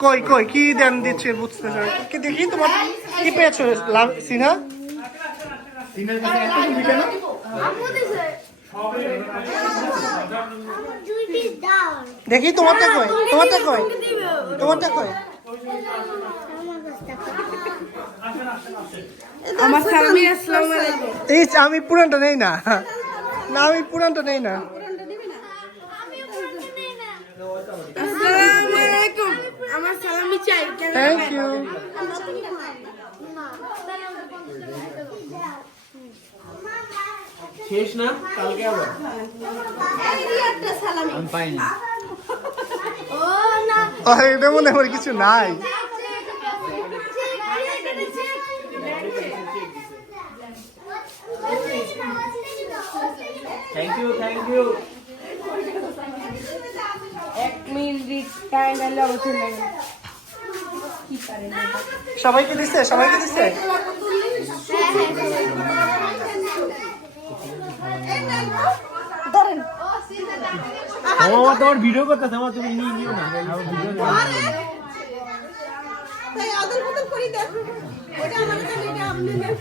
কই কই কি দেন দিচ্ছে বুঝতেছ কি দেখি তোমার কি পেয়েছো সিনহা সিনের কাছে এত কিছু কেন দেখি তোমারটা কই তোমারটা কই তোমারটা কই আমার সালামি আসসালামু আলাইকুম। এই আমি পুরানটা নেই না না আমি পুরানটা নেই না আসসালামু আলাইকুম। আমার সালামি চাই। থ্যাংক ইউ শেষ না কালকে আবার আমি পাইনি এটা মনে হয় কিছু নাই থ্যাংক ইউ থ্যাংক ইউ এক মিনিট টাইম দিলে অবশ্যই লাগে কি পারে না সবাইকে দিছে সবাইকে দিছে ধরেন আমার তোমার ভিডিও করতে আমার তুমি নিও না আমার ভিডিও তাই আদর বদল করি দেন ওটা আমার কাছে নিয়ে আপনি নেন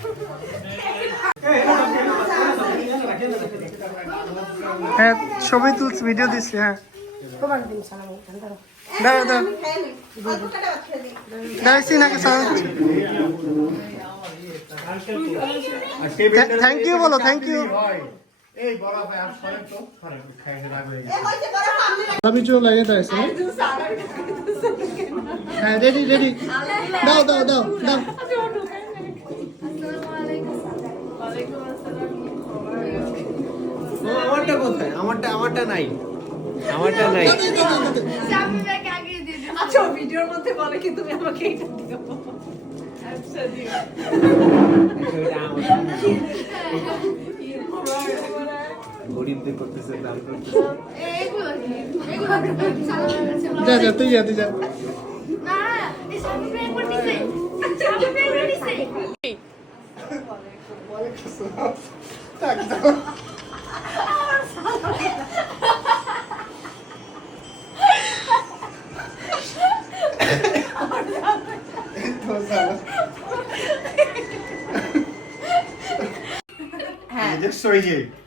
হ্যাঁ ছবি তুলছি ভিডিও দিচ্ছি হ্যাঁ তোমার দিন সালামি ধরো দাও দাও দাও সিনহাকে সালাম থ্যাংক ইউ বলো থ্যাংক ইউ এই বড় ভাই আর সরেন তো সরেন খাইতে রাগ হয়ে গেছে আমি চলে লাগে তাইছে হ্যাঁ রেডি রেডি দাও দাও দাও দাও আমারটা কোথায় আমারটা নাই আমারটা নাই আচ্ছা ভিডিওর মধ্যে বলে কি তুমি আমাকে এইটা দিও আচ্ছা দিও গরিবদের করতেছে দান করতেছে যা যা তুই যা তুই যা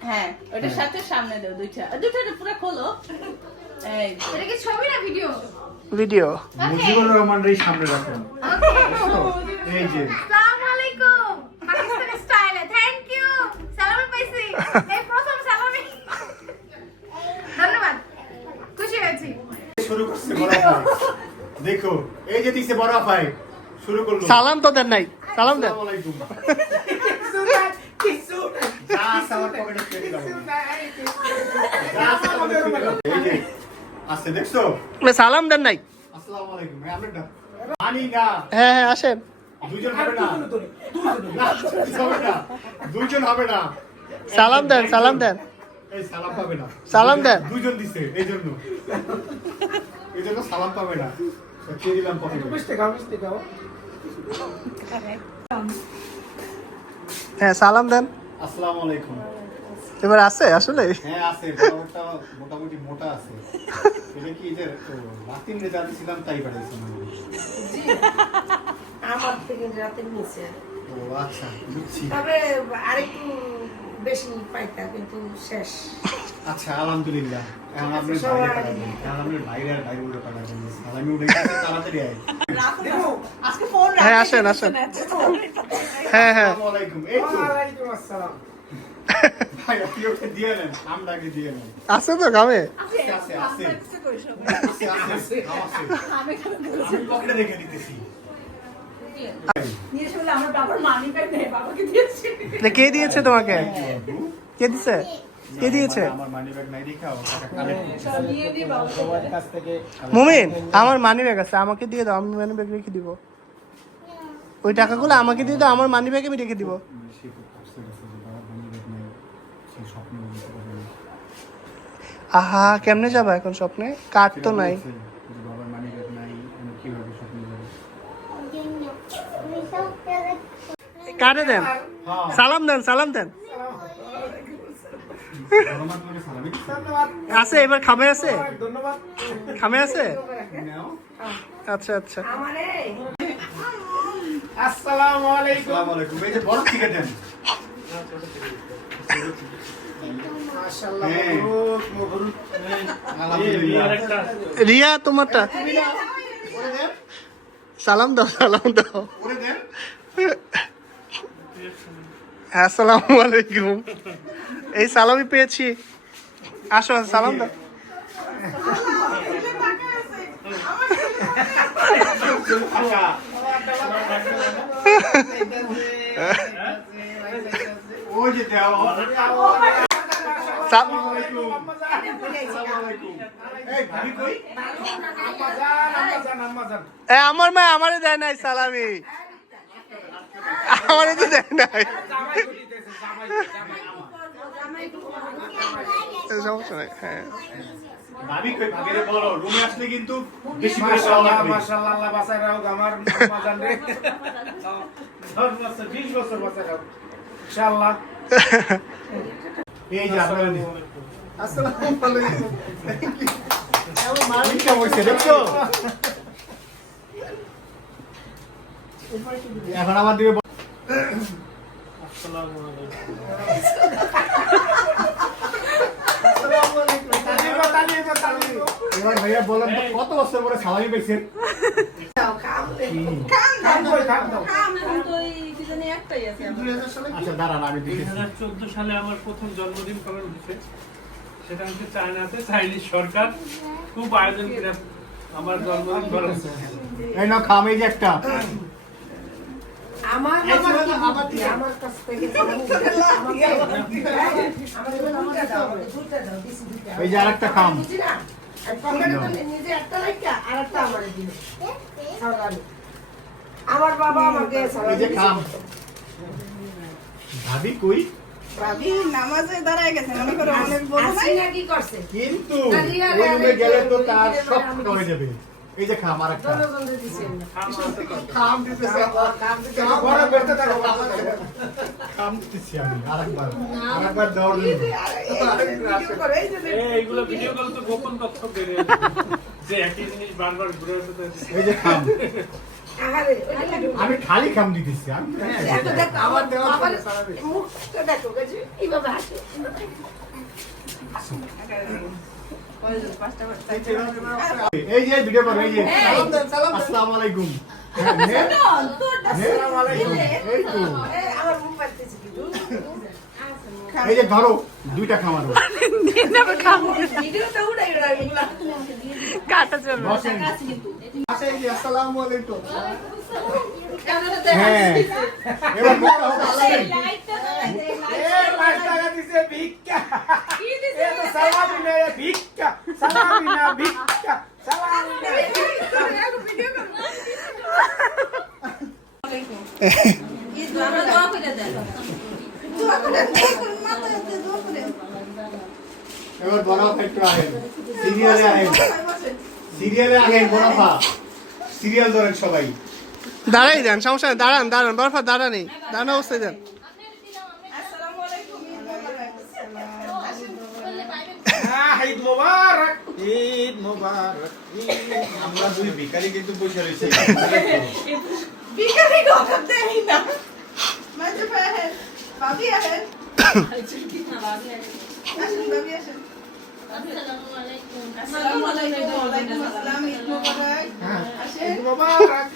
হ্যাঁ ওটার সাথে সামনে দাও দুইটা পুরো খোলো এই এটা কি ছবি না ভিডিও? ভিডিও মুজিবুর রহমানের সামনে রাখুন এই যে আসসালামু আলাইকুম পাকিস্তানি স্টাইলে থ্যাংক ইউ সালামি পাইছি এই প্রথম সালামি ধন্যবাদ খুশি হয়েছি শুরু করছে বড় ভাই দেখো এই যে দিছে বড় ভাই শুরু করলো সালাম তো দেন নাই সালাম দেন আসসালামু আলাইকুম যা আছে আমার পকেটে ফেলে দাও যা আছে আমার পকেটে দাও এই যে আছে দেখছো সালাম দেন নাই আসসালামু আলাইকুম এই আমরা মানি না হ্যাঁ হ্যাঁ আসেন দুইজন হবে না দুইজন হবে না সালাম দেন সালাম দেন এই সালাম পাবে না সালাম দেন দুইজন দিছে এই জন্য সালাম পাবে না কে দিলাম পকেটে হ্যাঁ সালাম দেন আসসালামু আলাইকুম এবার আছে আসলে হ্যাঁ আছে বড়টা মোটামুটি মোটা আছে এটা কি এদের লাতিন রেজাল্ট ছিলাম তাই পাঠাইছি আমার থেকে রাতে নিচে ও আচ্ছা বুঝছি তবে আরেকটু বেশি পাইতা কিন্তু শেষ আচ্ছা আলহামদুলিল্লাহ এখন আপনি বাইরে পাঠাবেন এখন আপনি বাইরে আর বাইরে উঠে পাঠাবেন সালামি উঠে গেছে তাড়াতাড়ি আয় আজকে ফোন হ্যাঁ আসেন আসেন হ্যাঁ হ্যাঁ আসসালামু আলাইকুম এই তো ওয়ালাইকুম আসসালাম ভাই আপনি ওকে দিয়ে নেন আমরা আগে দিয়ে নেন আছে তো গামে আছে আছে আছে আছে আমি পকেটে রেখে দিতেছি নিয়ে শুনলে আমার বাবার মানি ব্যাগ নেই বাবাকে দিয়েছি কে দিয়েছে তোমাকে কে দিছে কে দিয়েছে আমার মানি ব্যাগ নাই দেখাও টাকা কালেক্ট নিয়ে দি বাবা তোমার কাছ থেকে মুমিন আমার মানি ব্যাগ আছে আমাকে দিয়ে দাও আমি মানি ব্যাগ রেখে দিব ওই টাকাগুলো আমাকে দিয়ে দাও আমার মানি ব্যাগ আমি রেখে দিব আহা কেমনে যাবা এখন স্বপ্নে কার্ড তো নাই বাবার মানি ব্যাগ নাই আমি কিভাবে স্বপ্নে যাব কার্ডে দেন সালাম দেন সালাম দেন রহমান তোমাকে সালামি দিছে আছে এবার খামে আছে ধন্যবাদ খামে আছে নাও আচ্ছা আচ্ছা আসসালামু আলাইকুম। এই যে বড় থেকে দেন। মাশাআল্লাহ, মবরুক মবরুক। আলহামদুলিল্লাহ। রিয়া তোমারটা সালাম দাও করে দেন। আসসালামু আলাইকুম। এই সালামি পেয়েছি, আসো সালাম দাও। ওই যে দেও। এই ভাবি কই? আমার মা আমারে দেয় নাই সালামি, আমারে তো দেয় নাই। সমস্যা নাই। হ্যাঁ ভাবি কই? ভাবিরে বলো রুমে আসলে কিন্তু বেশি করে খাওয়া লাগবে। মাশাআল্লাহ, আল্লাহ বাঁচায় রাখুক আমার মাজান রে। 10 বছর 20 বছর বাঁচায় রাখুক ইনশাআল্লাহ। এই যে আপনারা আসসালামু আলাইকুম। মালিকটা বসে দেখছো? এখন আমার দিকে এবার ভাইয়া বলেন তো কত বছর পরে সালামি পেয়েছেন? একটাই আছে আমার। আচ্ছা দাঁড়ান আমি দেখি। 2014 সালে আমার প্রথম জন্মদিন পালন হয়েছে, সেটা হচ্ছে চায়নাতে। চাইনিজ সরকার খুব আয়োজন করে আমার জন্মদিন পালন হয়েছে। এই নাও খাম, এই যে একটা এই যে আরেকটা খাম। আমার বাবা আমাকে এই যে খাম। ভাবি কই? ভাবি নামাজে দাঁড়ায় গেছে, মনে করো অনেক বড় নাই। কি করছে কিন্তু ওই রুমে গেলে তো তার সব ফাঁকা হয়ে যাবে। এই যে খাম আরেকটা খাম দিতেছে। বড় করতে থাকো। খাম দিতেছি আমি আরেকবার দেওয়ার জন্য। এইগুলো ভিডিও কল তো গোপন তথ্য বেরিয়ে যে একই জিনিস বারবার ঘুরে আসতে। এই যে খাম, আমি খালি খাম দিতেছি। আমি আমার মুখ দেখো কিভাবে হাসে। এই যে ভিডিও করো। এই যে আসসালামু আলাইকুম। হ্যাঁ, নে? আসসালামু আলাইকুম। এই তো আমার মুখ পাচ্ছে কিন্তু এই যে ধরো দুইটা খামারো ভিডিওটা উড়াই কাটা চলবে। বসেন। আচ্ছা, এই যে আসসালামু আলাইকুম। ক্যামেরাতে হ্যাঁ এবার মুখটা হোক আল্লাহ। এ 5 টাকা দিছে ভিক্ষা। কি দিছে? এ তো সালামি না, এ ভিক্ষা। সালামি না, ভিক্ষা। সালামি না। ভিডিও করো। আমরা দোয়া করে দেন। এবার বরফ একটু আহেন, সিরিয়ালে আহেন, সিরিয়ালে আহেন বরফা। সিরিয়াল ধরেন সবাই। দাঁড়াই দেন, সমস্যা নেই। দাঁড়ান বরফা, দাঁড়ানি দাঁড়ানো অবস্থায় দেন। আসসালামু আলাইকুম। ঈদ মোবারক, ঈদ মোবারক। আমরা দুই ভিখারি কিন্তু বসে রয়েছে। বিকালে কথা দেই না। মাঝে পাহে ভাবি আহেন। কিতনা ভাবি আহেন। আসেন ভাবি আসেন। আসসালামু আলাইকুম। আসসালামু আলাইকুম। ওয়ালাইকুম আসসালাম। ঈদ মোবারক। আসেন। ঈদ মোবারক।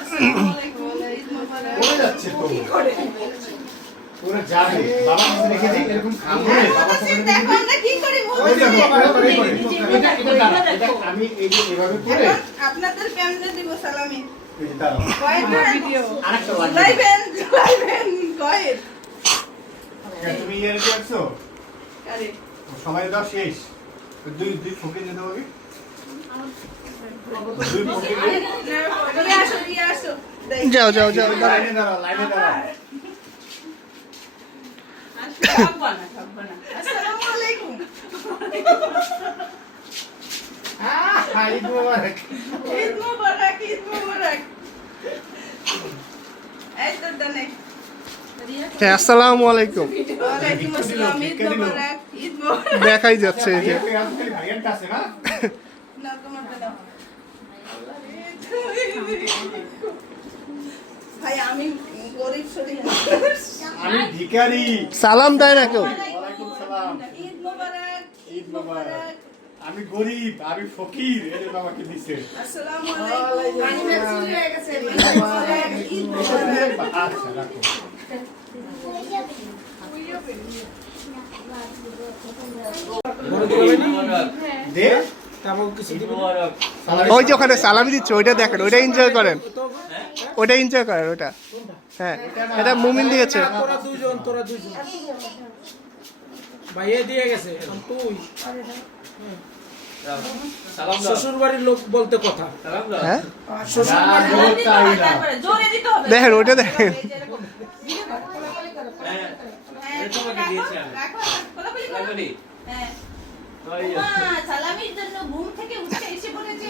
আসসালামু আলাইকুম। ঈদ মোবারক। ওরে যাচ্ছে তো। ওরে যাবে। বাবা কাছে রেখে দিই, এরকম খাম করে বাবা কাছে রেখে দিই। দেখো আমরা কি করি মুখ ওই দেখো, করে করে। এটা দাঁড়া, এটা আমি এই যে এভাবে করে আপনাদের কেমনে দিব সালামি। এই যে দাঁড়াও। কয়েকটা ভিডিও আরেকটা লাগবে। লাইভেন কয়েক তুমি ইয়ে রেখে আসছো? আরে সময় দাও শেষ। দুই দুই ফোকে দিতে হবে। দুই ফোকে দিয়ে আসো যাও লাইনে দাঁড়াও, লাইনে দাঁড়াও। আসসালামু আলাইকুম। ঈদ মোবারক। ঈদ মোবারক। ঈদ মোবারক। এই তো দানে হ্যাঁ, আসসালামু আলাইকুম। ওয়ালাইকুম ওয়ালাইকুম আসসালাম, ঈদ মোবারক, ঈদ মোবারক। দেখাই যাচ্ছে এই যে ভাইয়াটা আছে না না তোমারটা দাও। ভাই আমি গরিব শরীর। আমি ভিখারি সালাম দেয় না কেউ ওয়ালাইকুম সালাম ঈদ মোবারক, ঈদ মোবারক আমি গরিব আমি ফকির এদের বাবাকে দিছে আসসালামু আলাইকুম। পানিটা চুরি হয়ে গেছে। ঈদ মোবারক। আচ্ছা রাখো দে ওই যে ওখানে সালামি দিচ্ছে ওইটা দেখেন ওইটা এনজয় করেন ওইটা এনজয় করেন ওটা হ্যাঁ এটা মুমিন দিয়েছে তোরা দুজন ভাইয়া দিয়ে গেছে এখন তুই শ্বশুর বাড়ির লোক বলতে কথা হ্যাঁ শ্বশুর বাড়ির তারপরে জোরে দিতে হবে। দেখেন ওইটা দেখেন তোমাকে দিয়েছি আমি। কোলাকুলি করো। হ্যাঁ। মা, সালামির জন্য ঘুম থেকে উঠে এসে বলেছে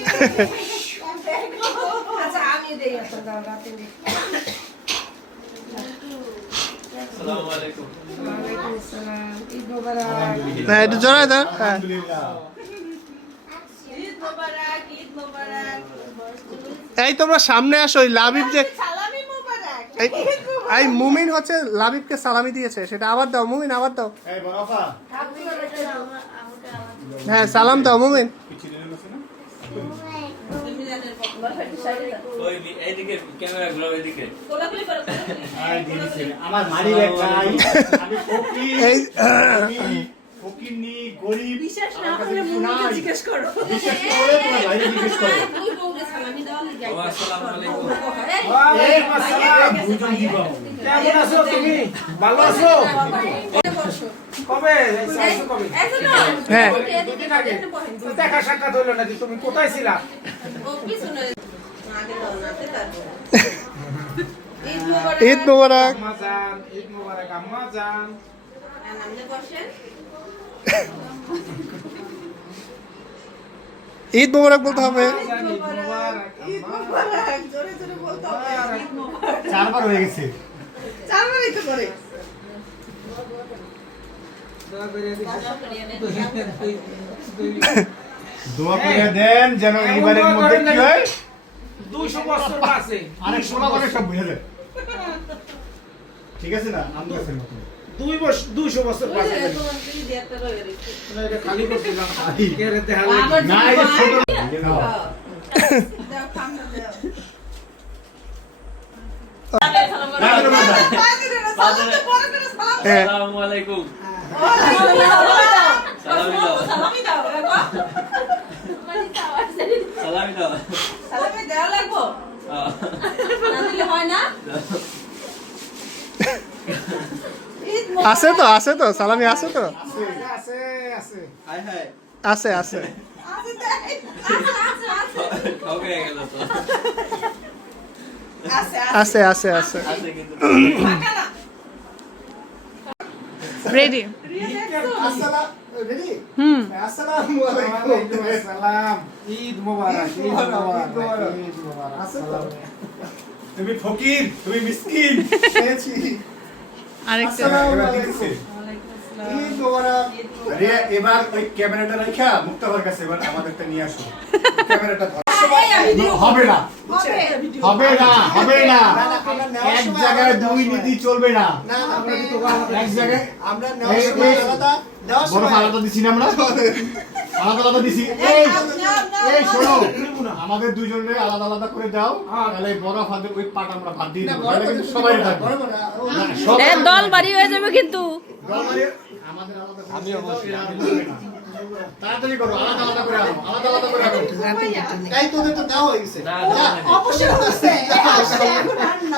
আচ্ছা আমি দেই একটা দাও রাতে দিই। ওয়ালাইকুম আসসালাম, ঈদ মোবারক। হ্যাঁ একটু জড়াই দেন হ্যাঁ আলহামদুলিল্লাহ ঈদ মোবারক, ঈদ মোবারক। এই তোমরা সামনে আসো ওই লাবিব যে সালামি মোবারক। এই এই মুমিন হচ্ছে লাবিবকে সালামি দিয়েছে সেটা আবার দাও মুমিন আবার দাও এই বরফা হ্যাঁ সালাম দাও মুমিন কিছু নিয়ে নেছে না তুমি জানেন বাফেট সাইডে দাও। ওই এইদিকে ক্যামেরা ঘুরো এইদিকে কোলাকুলি করো। আই দিয়েছে আমার মানি ব্যাগ নাই আমি ফকির এই আমি ফকিরনি গরিব বিশ্বাস না আমার কাছে হলে কিছু মুমিনকে নাই। জিজ্ঞেস করো। বিশ্বাস করলে তোমার ভাইরে জিজ্ঞেস করো তুই বউকে সালামি দাও নি যাই। আসসালামু আলাইকুম ওয়ালাইকুম আসসালাম। দুজন দিবা কেমন আছো তুমি ভালো আছো কবে আইছো কবে হ্যাঁ দুদিন আগে দেখা সাক্ষাৎ হইলো নাকি তুমি কোথায় ছিলা ও পিছনে আগে দাও না তারপর। ঈদ মোবারক। ঈদ মোবারক আম্মা জান ঈদ মোবারক আম্মা জান নামে বসেন। ঈদ মোবারক বলতে হবে জান ঈদ মোবারক ঈদ মোবারক। জোরে জোরে বলতে হবে। ঈদ মোবারক। চারবার হয়ে গেছে চারবারই তো করে। দোয়া করে দিছি দোয়া করে দেন যেন এইবারের মধ্যে কি হয় 200 বছর আছে আরে সোনা করে সব বুঝে যায় ঠিক আছে না আমি কাছে মতো 200 বছর আছে তোমার কি দিয়ে একটা রয়ে গেছে। এটা খালি করছিলাম কে রে দেখা আবার না এই ছোট দাও খামটা দাও। না না না হ্যাঁ আসসালামু আলাইকুম সালামি দাও। সালামি দাও সালামি দেওয়া লাগবো। না দিলে হয় না। ঈদ মোবারক। আছে তো সালামি আছে তো আছে আছে হাই হাই আছে আছে আছে তাই। আছে। ওকে গেল তো আছে। আছে আছে আছে কিন্তু ফাঁকা না। রেডি আসসালাম রেডি হুম আসসালামু ওয়ালাইকুম আসসালাম ঈদ মোবারক ঈদ মোবারক ঈদ মোবারক আসসালাম তুমি ফকির তুমি মিসকিন পেয়েছি আরেকটা আসসালামু এবার আলাইকুম দিতেছে। ঈদ মোবারক আরে এবার ওই ক্যামেরাটা রাখা মুক্তাবার কাছে এবার আমাদেরটা নিয়ে আসো ক্যামেরাটা ধরো। হবে না হবে না হবে না এক জায়গায় দুই নীতি চলবে না না আমরা এক জায়গায় আমরা নেওয়ার সময় আলাদা দেওয়ার বড় সময় আলাদা দিছি না আমরা আলাদা আলাদা দিছি এই শোনো আমাদের দুজনের আলাদা আলাদা করে দাও তাহলে বড় ফাদের ওই পাট আমরা বাদ দিয়ে না দেবো বড় তাহলে কিন্তু সবাই থাকবে বড় বড় না, সবাই দল বাড়ি হয়ে যাবে কিন্তু দল মানে আমাদের আলাদা আমি অবশ্যই তাড়াতাড়ি করো আলাদা আলাদা করে আনো আলাদা আলাদা করে আনো তাই তোদের তো দেওয়া হয়ে গেছে না অবশ্যই হচ্ছে।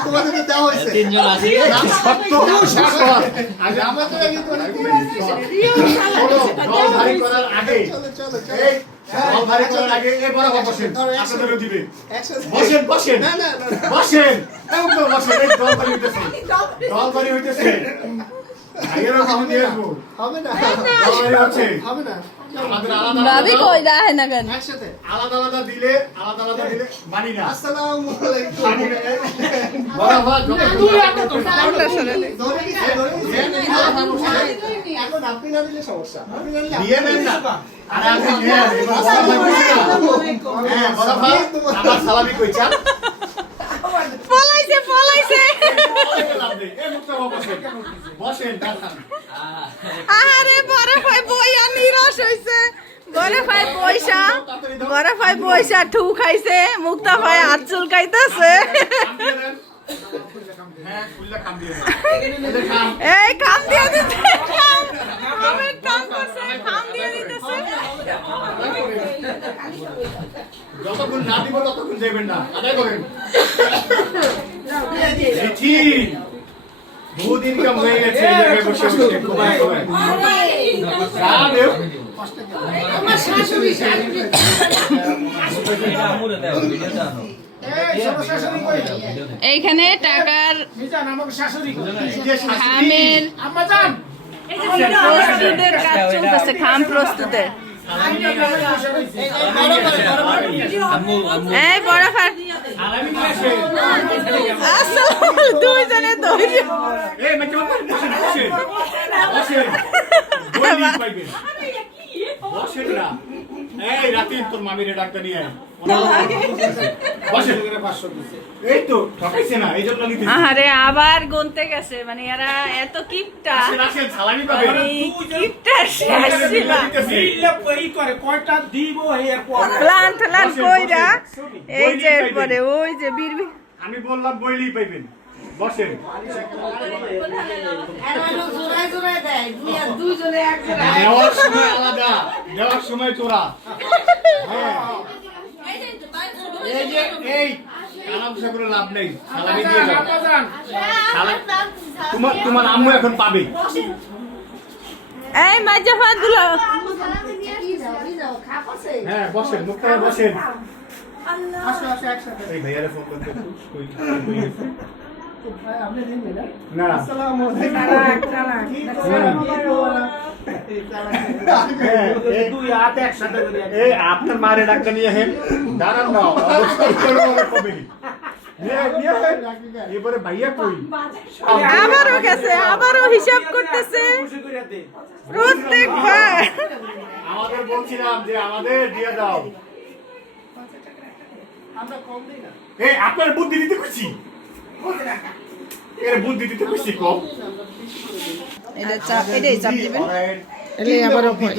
তোমাদের তো দেওয়া হয়েছে তিনজন আছে সত্য সত্য আগে আমাদের আগে তো অনেক দল ভারী করার আগে চলো চলো এই দল ভারী করার আগে এই বড় বসেন আপনাদেরও দিবে একসাথে বসেন বসেন না না না বসেন একদম বসেন এই দল ভারী হইতেছে দল ভারী হইতেছে ভাইয়েরও কিছু নিয়ে আসবো। হবে না জামাই আছে। হবে না আমাদের আলাদা ভাবি আলাদা কই যায় না কেন? একসাথে আলাদা আলাদা দিলে মানি না। আসসালামু আলাইকুম বরাবর যত ধরে নিছে, এখন আপনি না দিলে সমস্যা আপনি না দিলে দিয়ে দেন না। আরে আপনি নেন, এবার সালামি কইছি না। হ্যাঁ, বরাবর আমার সালামি কইছা। পলাইছে পলাইছে। এই মুখটা বসেন। বসেন, দাঁড়ান। আরে বড় ভাই বইয়া নিরাশ হইছে। বড় ভাই পয়সা ঠু খাইছে, মুক্তা ভাই হাত চুলকাইতেছে। হ্যাঁ, খুললে কাম দিয়ে দেন। এদের কাম। এই কাম দিয়ে দিতে আমার কাম করছে, কাম দিয়ে দিতেছে। যতক্ষণ না দিব ততক্ষণ যাবেন না, আদায় করেন। জি, বহুত ইনকাম হয়ে গেছে এই জায়গায় বসে বসে ঘুমায় ঘুমায়। দেও। এইখানে টাকার মিজান আমাকে শাশুড়ি কই? যে শাশুড়ি, খামের আম্মা জান প্রস্তুতের কাজ চলতেছে, খাম প্রস্তুতের। এই বড় ভাই সালামি দিয়েছে। আসলে দুইজনে ধৈর্য। এই মেয়ে কেমন করে বসেন, বসেন। বসেন। বইলি পাইবেন। বসেন না। এই রাতে তোর মামিরে ডাক্তার নিয়ে আয়। বসেন। 500 দিছে। এই তো ঠকাইছে না, এই জন্য নিতে। আরে আবার গুনতে গেছে, মানে এরা এত কিপটা, আসেন, সালামি পাবেন। এই কিপটা শেষ ছিল। মিললে পই করে কয়টা দিব এরপর প্লান প্লান কইরা এই যে এরপরে ওই যে বিড়বি আমি বললাম বইলি পাইবেন। বসেন। দেওয়ার সময় আলাদা, দেওয়ার সময় তোরা। হ্যাঁ। এই যে এই কানাবুসা করে লাভ নেই, সালামি দিয়ে যাও। আম্মা জান তোমার আম্মু এখন পাবে। এই মাজাফাত গুলো হ্যাঁ, বসেন, মুখ করে বসেন। আসো আসো একসাথে এই ভাইয়ারে ফোন করতে কই গেছে? ভাই আপনি দিন না না, আসসালামু আলাইকুম দুই হাত একসাথে করে এই আপনার মারে ডাক্তার নিয়ে হেন দাঁড়ান না, অবশ্যই করবো আমার কবে এবারে ভাইয়া কই? আবারও গেছে, আবারও হিসাব করতেছে খুশি করে দে। প্রত্যেকবার। আমাদের বলছিলাম যে আমাদের দিয়ে দাও। আমরা কম দেই না এই আপনার বুদ্ধি দিতে খুশি, এর বুদ্ধি দিতে খুশি কম। এটা চাপ, এটাই চাপ দিবেন। এলে আবারও দিত,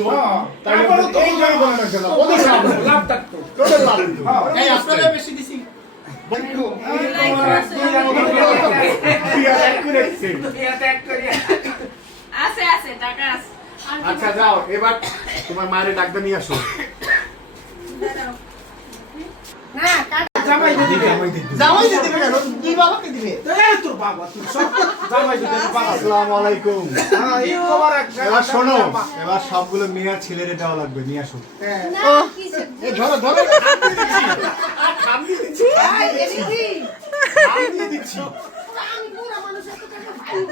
তাহলে এই জন্য বলা গেল ওদের লাভ লাভ থাকতো। তোদের লাভ দিত। এই আপনারা বেশি দিছি আছে আছে টাকা আছে। আচ্ছা যাও, এবার তোমার মায়ের ডাক্তার নিয়ে আসো। জামাই দিদি জামাই দিতে দিবে কেন দুই বাবাকে দিবে এই তোর বাবা তুই সব জামাই দিদি বাবা। আসসালামু আলাইকুম। হ্যাঁ এই খবর এক এবার শোনো, এবার সবগুলো মেয়ে আর ছেলেরে দেওয়া লাগবে, নিয়ে আসো। ও এই ধরো ধরো, খাম দিয়ে দিচ্ছি, খাম দিয়ে দিচ্ছি।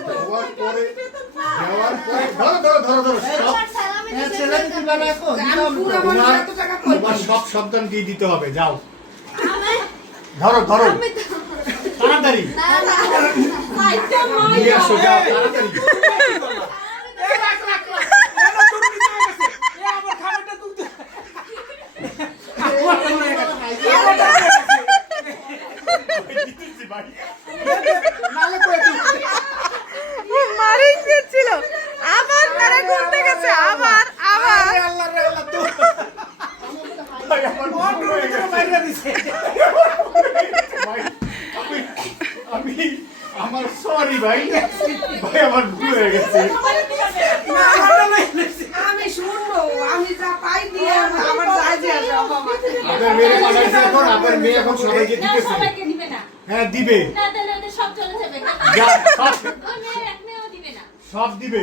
দেওয়ার পরে ধরো ধরো ধরো ধরো সব ছেলে দিবে না এখন তোমার সব সন্তান দিয়ে দিতে হবে, যাও ধরো ধরো তাড়াতাড়ি নিয়ে আসো, যাও তাড়াতাড়ি। মারিং দিচ্ছিল, আবার তারা ঘুরতে গেছে, আবার আবার ভাই, আমার ভুল হয়ে গেছে। ভাই, আমি আমার সরি ভাই, ভাই আমার ভুল হয়ে গেছে। আমি শুনবো, আমি যা পাই দিয়ে আমার যাই যে আসে বাবা। আপনার মেয়ে পাঠাইছে এখন, আপনার মেয়ে এখন সবাইকে দিতেছে। সবাইকে দিবে না হ্যাঁ দিবে, না তাহলে ওদের সব চলে যাবে যা সব ওই মেয়ের এক মেয়েও দিবে না সব দিবে।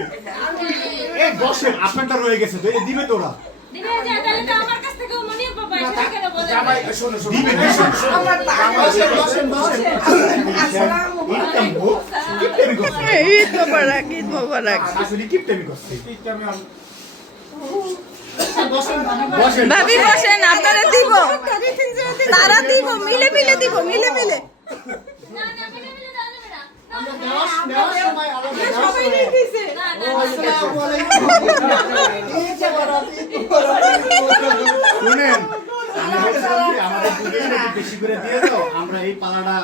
এই বসেন, আপনারটা রয়ে গেছে তো, এই দিবে তোরা। দিবে যে তাহলে তো আমার কাছ থেকে মনিও পাবা সেটা কেন বলছো জামাই শোনো শোনো দিবেন আমার বসেন বসেন বসেন আসসালামু আলাইকুম। ঈদ মোবারক, ঈদ মোবারক। শাশুড়ি কিপটেমি করছে এইটা আমি বসেন বসেন ভাবি বসেন, আপনারা দিব, তারা দিব, মিলে মিলে দিব, মিলে মিলে। নেওয়ার সময় আলাদা সবাই নিয়ে দিছে। আসসালামু আলাইকুম ঈদ মোবারক ঈদ মোবারক শুনেন আমি বলছিলাম কি, আমাদের দুজনে একটু বেশি করে দিয়ে দাও, আমরা এই পালাটা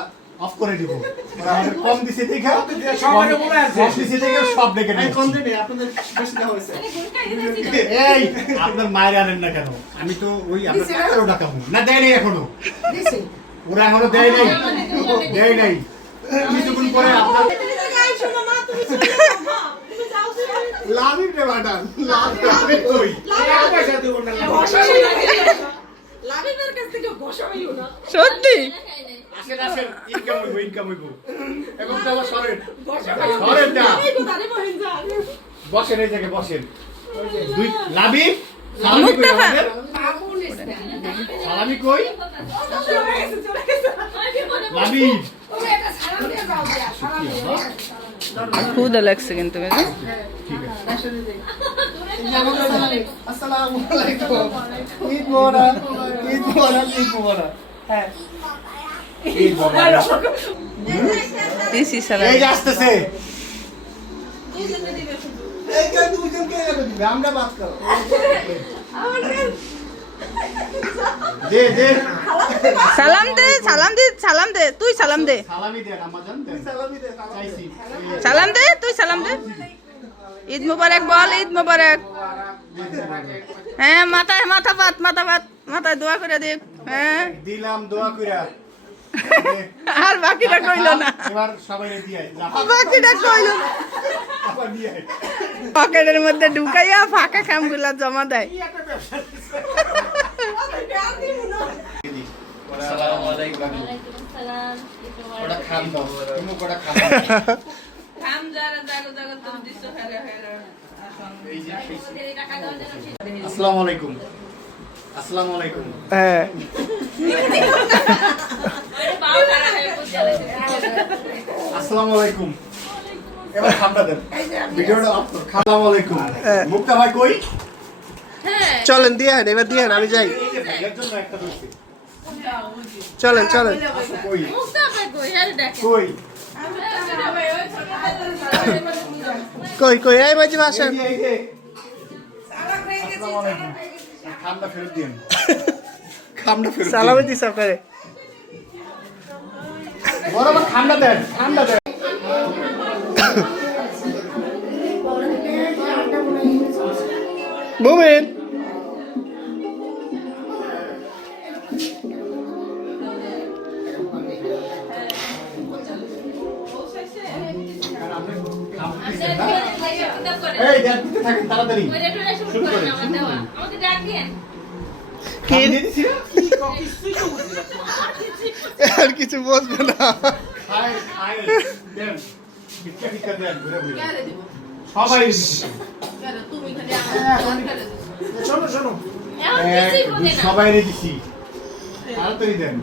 অফ করে দিব। ওরা আমাদের কম দিছে দেখে সবাইকে বলে আছে। কম দিছে দেখে সব ডেকে এই নিয়েছি। কোন দিনে আপনাদের বেশি দেওয়া হয়েছে এই আপনার মায়ের আনেন না কেন? আমি তো ওই আপনার টাকারও টাকা না দেয় নাই এখনো, দিছে। ওরা এখনো দেয় নাই, দেয় নাই। কিছুক্ষণ পরে আপনার তুমি জায়গা আইছো না মা, তুমি চলে যাও মা। তুমি যাও চলে। লাভির রে বাটান লাভ কই টাকা পয়সা দিব না লাভিনের কাছ থেকে ঘষা হইও না। সত্যি আসেন আসেন ইনকাম হইব এবং তো আবার সরেন ঘষা হইও না। সরেন না এই কোথায় বহেন যা। বসেন এই জায়গায় বসেন দুই লাভি সালামি কই আমাদের সালামি কই চলে গেছে, চলে গেছে। লাভি তুমি একটা সালাম দিয়ে যাও দিয়া, সালাম দিয়ে। ক্ষুদা লাগছে কিন্তু আসসালামু আলাইকুম ঈদ মোবারক ঈদ মোবারক ঈদ মোবারক হ্যাঁ এই বড় দিছি সালাম। এই যে আসতেছে এইটা দুইজনকে এনে দিবে আমরা বাদ করো দে দে সালাম দে, সালাম দে, সালাম দে, তুই সালাম দে, সালামি দেন আমাজন দেন সালামি দে চাইছি সালাম দে, তুই সালাম দে। ঈদ মোবারক বল, ঈদ মোবারক। হ্যাঁ মাথায় মাথা পাত, মাথা পাত, মাথায় দোয়া করে দে। হ্যাঁ দিলাম দোয়া কইরা আর বাকিটা কইল না, এবার সবাই দিয়ে বাকিটা কইল না। আবার দিয়ে পকেটের মধ্যে ঢুকাইয়া ফাঁকা খামগুলা জমা দেয়। আসসালামু আলাইকুম। ওটা খাম দাও তুমি কোটা খাম খাম যারা জাগো জাগো তুমি দিছো হেরে হেরে। এই যে আসসালামু আলাইকুম আসসালামু আলাইকুম হ্যাঁ আসসালামু আলাইকুম এবার খামটা দেন ভিডিওটা অফ করো আসসালামু আলাইকুম মুক্তা ভাই কই চলেন দিয়ে হেন এবার দিয়ে হেন আমি যাই এই যে ভাইয়ের জন্য একটা দইছি চলেন চলেন আসো কই কই কই কই এই বাজি আসেন এই যে আসসালামু আলাইকুম খামটা ফেরত দিন খামটা ফেরত দিন সালামি দিস আপনারে বরাবর খামটা দেন খামটা দেন মুমিন এই দেন দিতে থাকেন তাড়াতাড়ি শুরু করেন কি দিয়ে দিছি না আর কিছু বলবো না খাই খাই দেন ভিক্ষা ভিক্ষা দেন ঘুরে ঘুরে সবাই দিছি। শোনো শোনো সবাই দিছি তাড়াতাড়ি দেন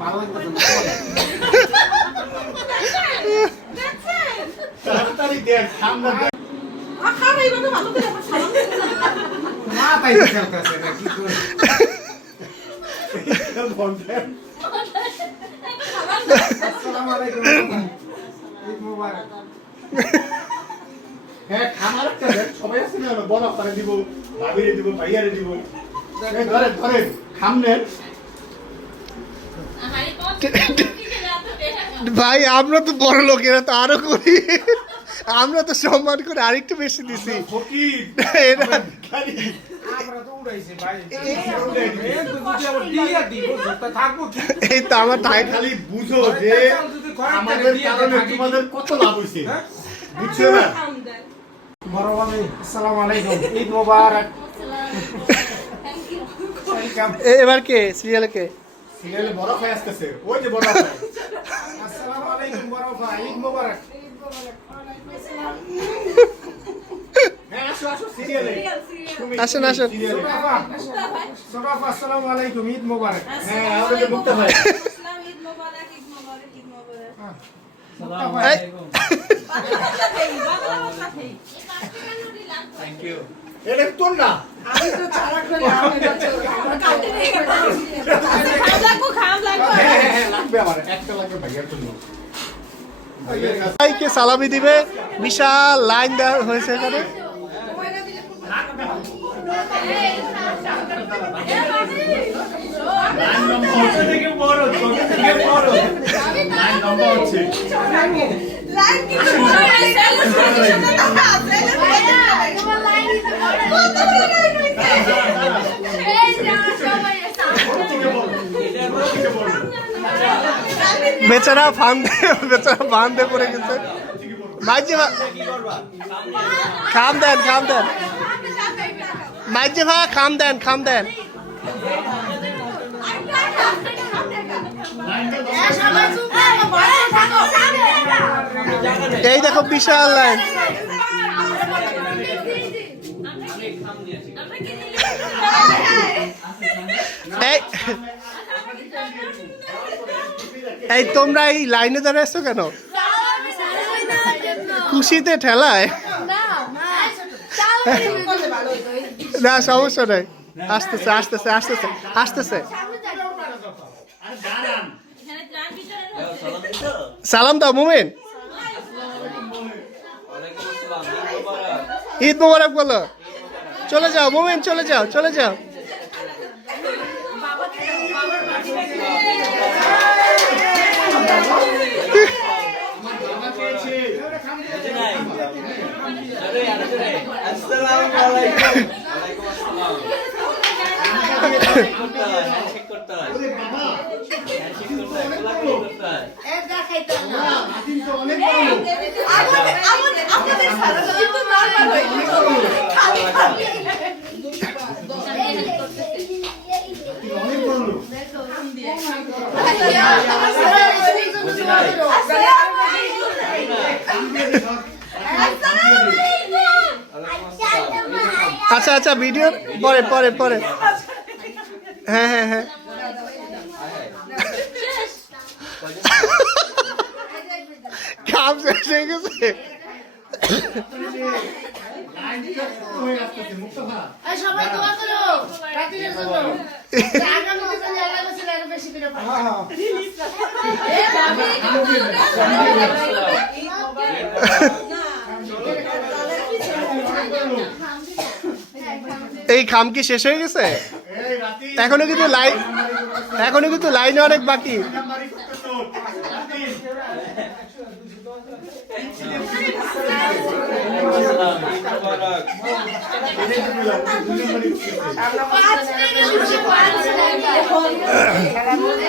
তাড়াতাড়ি দেন খামটা দেন আখারে এইভাবে ভালো করে আমার সালাম দিয়ে যাও। মা তাই চলতেছে না কি করে বলতেন আসসালামু আলাইকুম ঈদ মোবারক হ্যাঁ খামার একটা দেন সবাই আছে না বড় করে দিব ভাবিরে দিব ভাইয়ারে দিব এই ধরেন ধরেন খাম নেন ভাই আমরা তো বড় লোকেরা তো আরো করি আমরা তো সম্মান করে আরেকটু বেশি দিছি ফকির এটা খালি আমরা তো উড়াইছি ভাই এই তো যদি আবার দিয়া দিব তা থাকবো কি এই তো আমার টাইট খালি বুঝো যে আমাদের কারণে তোমাদের কত লাভ হইছে বুঝছো না বড় ভাই আসসালামু আলাইকুম ঈদ মোবারক ওয়েলকাম এবার কে সিরিয়ালে কে সিরিয়ালে বড় ভাই আসতেছে ওই যে বড় ভাই আসসালামু আলাইকুম বড় ভাই ঈদ মোবারক হ্যাঁ সিরিয়ালে আসেন আসেন সিরিয়ালে ছোট আপা, আসসালামু আলাইকুম, ঈদ মোবারক। হ্যাঁ আমাদের মুক্তা ভাই ইসলাম ঈদ মোবারক, ঈদ মোবারক, ঈদ মোবারক। আসসালামু এই। আলাইকুম। Thank you. এটা তোর না আমি তো চারা করে আমি বছর খাম লাগবো। হ্যাঁ লাগবে আমার একটা লাগবে ভাইয়ার জন্য ভাইয়ের কাছে ভাইকে সালামি দিবে বিশাল লাইন দেওয়া হয়েছে এখানে লাইন নম্বর হচ্ছে থেকে বড় ছোট থেকে বড় লাইন নম্বর হচ্ছে লাইন কি বড় সেলিব্রেশন না তোমার লাইন দিতে পারে কত বড় লাইন হইছে। এই যে আমরা সবাই সামনে ছোট থেকে বড় ছোট থেকে বড় বেচারা ফান্দে পড়ে গেছে মাইজি ভাই খাম দেন মাইজি ভাই খাম দেন সবাই চুপ থাকো বড় থাকো সামনে এই দেখো বিশাল লাইন এই এই তোমরা এই লাইনে দাঁড়াচ্ছ কেন খুশিতে ঠেলায় না সমস্যা নাই আসতেছে সালাম দাও মুমিন ওয়ালাইকুম আসসালাম। ঈদ মোবারক। ঈদ মোবারক বলো চলে যাও মুমিন চলে যাও বুঝি নাই। আরে আরে আরে। আসসালামু আলাইকুম। ওয়ালাইকুম আসসালাম। হ্যান্ডশেক করতে হয়, হ্যান্ডশেক করতে হয়। হ্যান্ডশেক করতে হয়, কোলাকুলি করতে হয়। মাটিন তো অনেক বড় আমাদের সারা কিন্তু নরমাল হইছে। খালি খালি অনেক বড় লোক বুঝি নাই। ওয়ালাইকুম আসসালাম। আচ্ছা ভিডিও পরে হ্যাঁ কাম শেষ হয়ে গেছে হয়ে আসতেছে মুক্তা ভাই সবাই দোয়া করো রাতের জন্য আগামী দিনে আল্লাহ কাছে আরো বেশি করে পাবো এ ভাবি এই খাম কি শেষ হয়ে গেছে এই রাতি এখনো কিন্তু লাইনে অনেক বাকি নাম্বারই করতে তো রাতি আসসালাম। ঈদ মোবারক। দুই নাম্বারই করতে 5 মিনিট শুনছি 5 মিনিট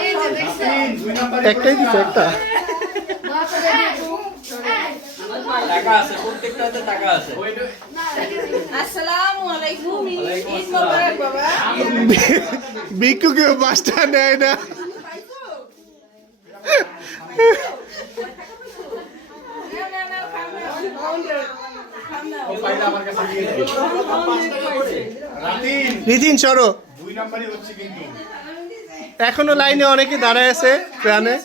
এই যে দেখছেন দুই নাম্বারই একটাই দিছে একটা দোয়া করে দিও টাকা আছে, প্রত্যেকটাতে টাকা আছে। আসসালামু আলাইকুম। ওয়ালাইকুম ঈদ আসসালাম। মোবারক বাবা। বিক্ষু কেউ পাঁচটা নেয় না ও পাইলে আমার কাছে দিয়ে দিবে রাতি নিতিন সরো দুই নাম্বারই হচ্ছে কিন্তু এখনো লাইনে অনেকে দাঁড়ায় আছে প্রাণে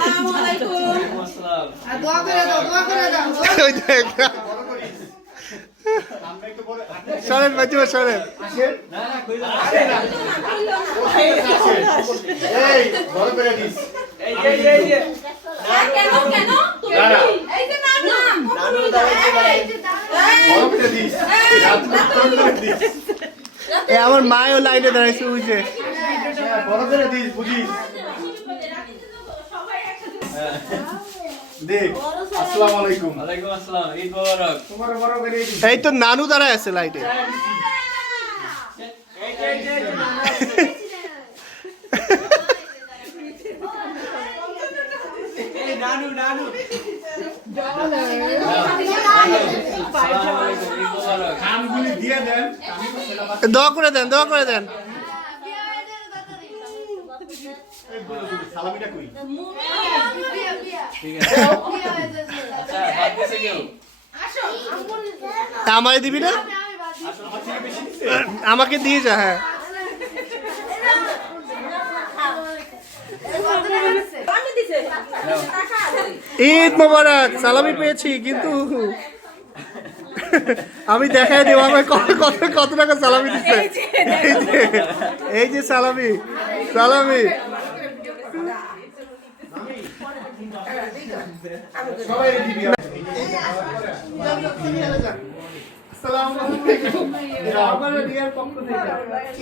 আসসালামু আলাইকুম। ওয়ালাইকুম আসসালাম। দোয়া করে দাও ওই দেখ আমরা একটু বলে সরেন বাজিবা সরেন না না কইলা। এই বড় করে দিস এই যে। কেন দাঁড়া। এই যে নানু নানু দাঁড়াইছে। বড় করে দিস রাত করে দিস এ আমার মায়ও লাইনে দাঁড়াইছে ওই যে বড় করে দিস বুঝিস দেখ আসসালামু আলাইকুম ওয়ালাইকুম আসসালাম। ঈদ মোবারক। তোমার বড় করে দিস এই তো নানু দাঁড়ায় আছে লাইনে এই নানু। আসসালামু আলাইকুম। ঈদ মোবারক। কামগুলি দিয়ে দেন আমি তো সেটা দোয়া করে দেন এই সালামিটা কই? ঠিক আছে আচ্ছা বাদ গেছে কেউ আমারে দিবি না? আমার থেকে বেশি দিছে? আমাকে দিয়ে যা। হ্যাঁ আমি দিছে টাকা আছে ঈদ মোবারক। সালামি পেয়েছি কিন্তু আমি দেখাই দেবো আমার কত কত কত টাকা সালামি দিচ্ছে। এই যে সালামি সালামি। সবাই দিবি। আসসালামু আলাইকুম। আমার রিয়ার পক্ষ থেকে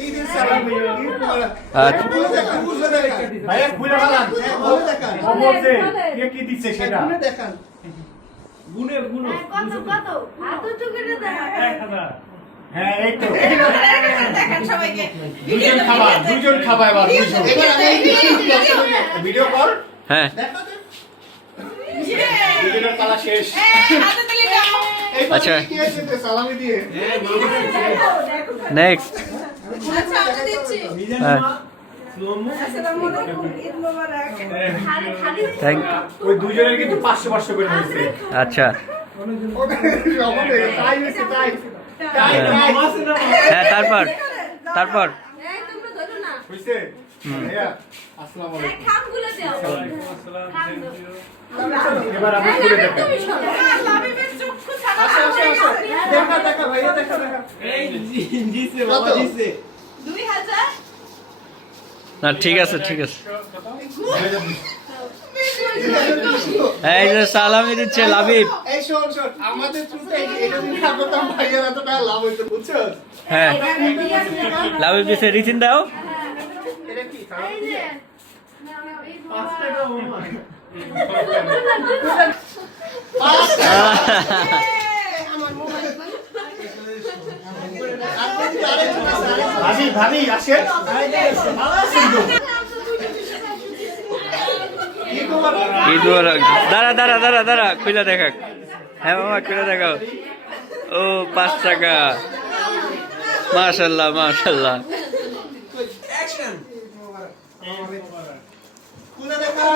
ঈদের সালামি। ঈদ মোবারক। ভাইয়া খুলে ফেলান। বলে দেখান। অমরতে কে কি দিচ্ছে সেটা। বলে দেখান। গুনে গুনো কত হাত উঁচু করে দেখ 1000 হ্যাঁ এই তো দেখেন সবাইকে দুজন খাবা এবার দুজন ভিডিও কর। হ্যাঁ দেখো তো। দুজনের পালা শেষ। হাতে তুলে দাও আচ্ছা। কি হয়েছে তো সালামি দিয়ে? নেক্সট আচ্ছা আমি দিচ্ছি হ্যাঁ আসসালামু আলাইকুম ঈদ মোবারক থ্যাংক ওই দুজনের কিন্তু 500 500 করে হয়েছে। আচ্ছা তাই হয়েছে তাই। হ্যাঁ তারপর তারপর এই তোমরা ধরো না হয়েছে ভাইয়া আসসালামু আলাইকুম। খামগুলো দাও ওয়ালাইকুম আসসালাম থ্যাংক ইউ এবার আপনি খুলে দেখেন। লাবিবের চক্ষু ছাড়া আসো আসো আসো। দেখা দেখা ভাইয়া দেখা দেখা। এই জিসে কত? 2000 না ঠিক আছে ঠিক আছে কত এই যে সালামি দিচ্ছে লাবিব। এই শোন শোন আমাদের থ্রুতে এটা যদি না করতাম ভাইয়ার এত টাকা লাভ হইতো বুঝছো? হ্যাঁ লাবিব দিচ্ছে রিসিন দাও। এটা কি? এই যে 5 টাকা ওমা। ভাবি ভাবি আসেন। ভালো আছেন তো? ঈদ মোবারক। দাঁড়া দাঁড়া দাঁড়া দাঁড়া খুলে দেখাক। হ্যাঁ মামা খুলে দেখাও। ও 5 টাকা মাশাআল্লাহ মাশাআল্লাহ। খুলে দেখা।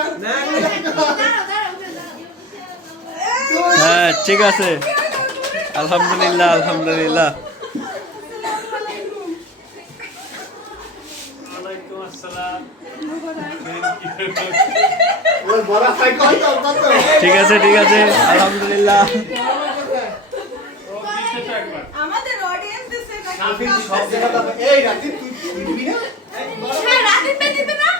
হ্যাঁ ঠিক আছে আলহামদুলিল্লাহ আলহামদুলিল্লাহ। ওয়ালাইকুম আসসালাম ওর বড় ভাই কত কত? ঠিক আছে আলহামদুলিল্লাহ। আমাদের অডিয়েন্স দিছে না সাফিক সব জায়গা এই রাতে তুই দিবি না? হ্যাঁ রাতে দিবে না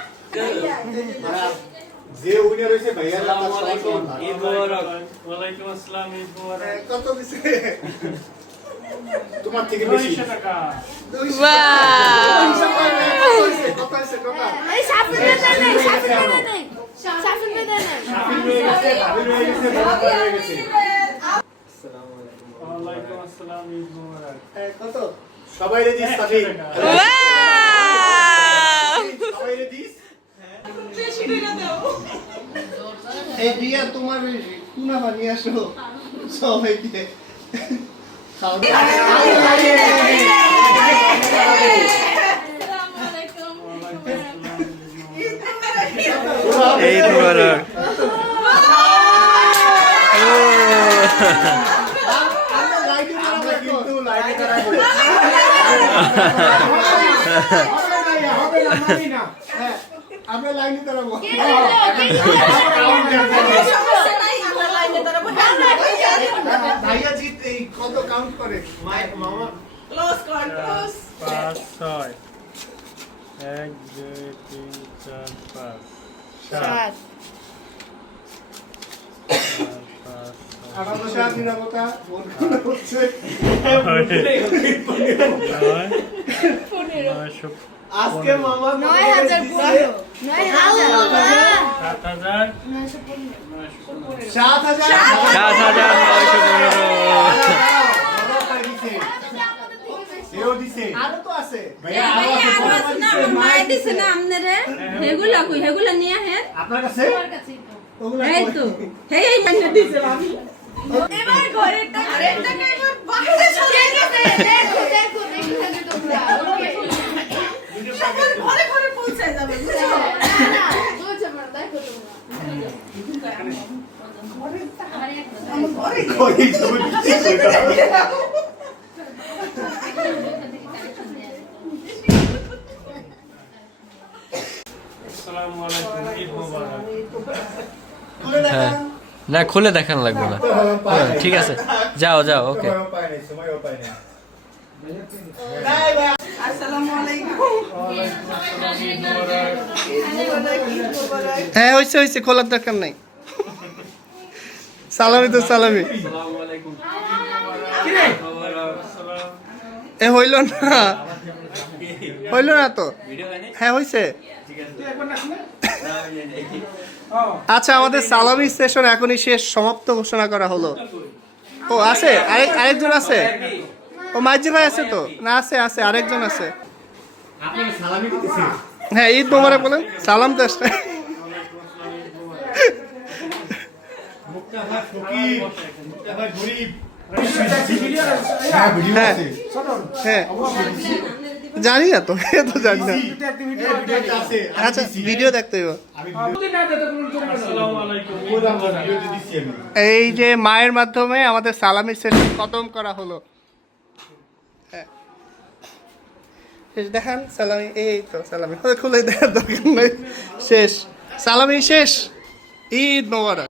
যে উইনার হইছে ভাইয়ার নাম আসসালামু আলাইকুম ঈদ মোবারক। ওয়ালাইকুম আসসালাম ঈদ মোবারক কত দিছে? তোমার থেকে বেশি। 200 টাকা 200 টাকা। কত হইছে টাকা? এই সাফির দে নেই সাফির দে নেই সাফিক হয়ে গেছে, ভাবি হয়ে গেছে, বাবা হয়ে গেছে। ওয়ালাইকুম আসসালাম ঈদ মোবারক কত? সবাই রেডি সাফিক। 200 টাকা সবাই রেডি? বেশি দিলে দাও এই রিয়া তোমার কুনা বানিয়ে আসো সবাইকে খাও। ঈদ মোবারক। আমরা কিন্তু লাইনে দাঁড়াবো। আমরা লাইনে দাঁড়াবো। সমস্যা নাই আমরা লাইনে দাঁড়াবো ভাইয়া জিত এই কত কাউন্ট করে? মামা ক্লোজ কর ক্লোজ 5 6 1 2 3 4 5 7 18 নিরাপত্তা ভোট হচ্ছে। আজকে মামা 9000 7,000 এও দিছে। আরো তো আছে। ভাইয়া আরো আছে। মায়ের দিছে না আপনারে হেগুলা কই হেগুলা নিয়ে হেন আপনার কাছে? ওগুলা এই তো হেই এই মাইনে দিছে ভাবি এবার ঘরের টাকা একবার বাহিরে চলে গেছে দেখো তোমরা সবার ঘরে ঘরে পৌঁছে যাবে বুঝছো না ওই ছবি আসসালামু আলাইকুম, ঈদ মোবারক। হ্যাঁ না খুলে দেখানো লাগবে না হ্যাঁ, ঠিক আছে যাও যাও ওকে সময়ও পাই নাই আসসালামু আলাইকুম হ্যাঁ হয়েছে হয়েছে, খোলার দরকার নাই। সালামি তো সালামি। আসসালামু আলাইকুম। এ হইল না, হইল না তো। হ্যাঁ হয়েছে। আচ্ছা, আমাদের সালামি সেশন এখনই শেষ, সমাপ্ত ঘোষণা করা হলো। ও আছে আরেকজন আছে, ও মাইজি ভাই আছে তো? না আছে আছে, আরেকজন আছে। আপনারা সালামি দিতেছেন? হ্যাঁ ঈদ মোবারক বলেন, সালাম তো আসলে। মুক্তাভাই ফকির, মুক্তাভাই গরিব। ভিডিও হ্যাঁ ভিডিও হ্যাঁ। আছে। হ্যাঁ জানি না তো, এ তো জানি না। এই ভিডিওটা আছে। আমি আচ্ছা দিছি। ভিডিও দেখতে হইব। আমি আসসালামু আলাইকুম। ভিডিওতে দিছি আমি। এই যে মায়ের মাধ্যমে আমাদের সালামি সেশন খতম করা হলো। হ্যাঁ শেষ দেখান সালামি, এই তো সালামি খুলে দেখার দরকার নেই, শেষ সালামি শেষ। ঈদ মোবারক।